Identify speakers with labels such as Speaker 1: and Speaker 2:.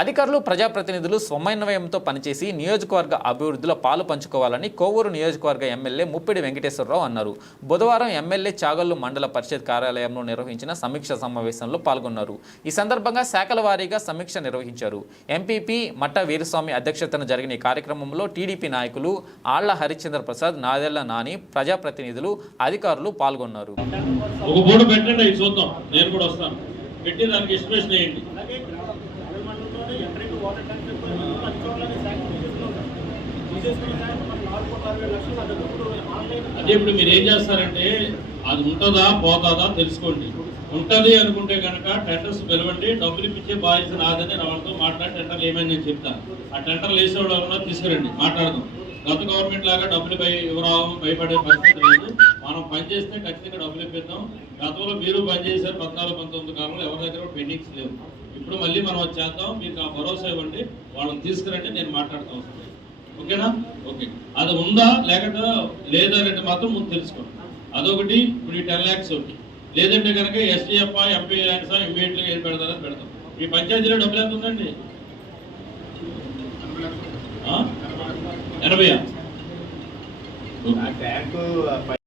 Speaker 1: అధికారులు ప్రజాప్రతినిధులు సమన్వయంతో పనిచేసి నియోజకవర్గ అభివృద్ధిలో పాలు పంచుకోవాలని కోవూరు నియోజకవర్గ ఎమ్మెల్యే ముప్పిడి వెంకటేశ్వరరావు అన్నారు. బుధవారం ఎమ్మెల్యే చాగల్లు మండల పరిషత్ కార్యాలయంలో నిర్వహించిన సమీక్ష సమావేశంలో పాల్గొన్నారు. ఈ సందర్భంగా శాఖల వారీగా సమీక్ష నిర్వహించారు. ఎంపీపీ మట్ట వీరస్వామి అధ్యక్షతన జరిగిన ఈ కార్యక్రమంలో టీడీపీ నాయకులు ఆళ్ళ హరిశ్చంద్ర ప్రసాద్ నాదెళ్ళ నాని ప్రజాప్రతినిధులు అధికారులు పాల్గొన్నారు.
Speaker 2: ఒక బోర్డు పెట్టండి చూద్దాం. నేను కూడా వస్తాను. పెట్టి దానికి ఎస్టిమేషన్ వేయండి అదే ఇప్పుడు మీరు ఏం చేస్తారంటే అది ఉంటుందా పోతుందా తెలుసుకోండి. ఉంటుంది అనుకుంటే కనుక టెండర్స్ పిలవండి డబ్బులు ఇప్పించే బాధ్యత నాదని వాళ్ళతో మాట్లాడి టెండర్లు ఏమని నేను చెప్తాను. ఆ టెండర్లు వేసే వాళ్ళు ఎవరన్నా తీసుకురండి మాట్లాడదాం. గత గవర్నమెంట్ లాగా డబ్బులు భయ ఇవ్వరావు భయపడే పరిస్థితి లేదు. మనం పనిచేస్తే ఖచ్చితంగా డబ్బులు ఇప్పిద్దాం. గతంలో మీరు పనిచేశారు పద్నాలుగు పంతొమ్మిది కాలంలో దగ్గర లేవు. ఇప్పుడు మళ్ళీ మనం వచ్చేద్దాం మీకు ఆ భరోసా ఇవ్వండి. వాళ్ళని తీసుకురండి. నేను మాట్లాడతాం ఓకేనా? ఓకే. అది ఉందా? లేకపోతే లేదనేది మాత్రం ముందు తెలుసుకోండి. అదొకటి. ఇప్పుడు ఈ టెన్ ల్యాక్స్ ఒకటి. లేదంటే కనుక ఎస్టీఎఫ్ ఎంపీ ల్యాక్స్ ఇమీడియట్గా ఏం పెడతారని పెడతాం. ఈ పంచాయతీలో డబ్బులు ఎంత ఉందండి? ఎనభై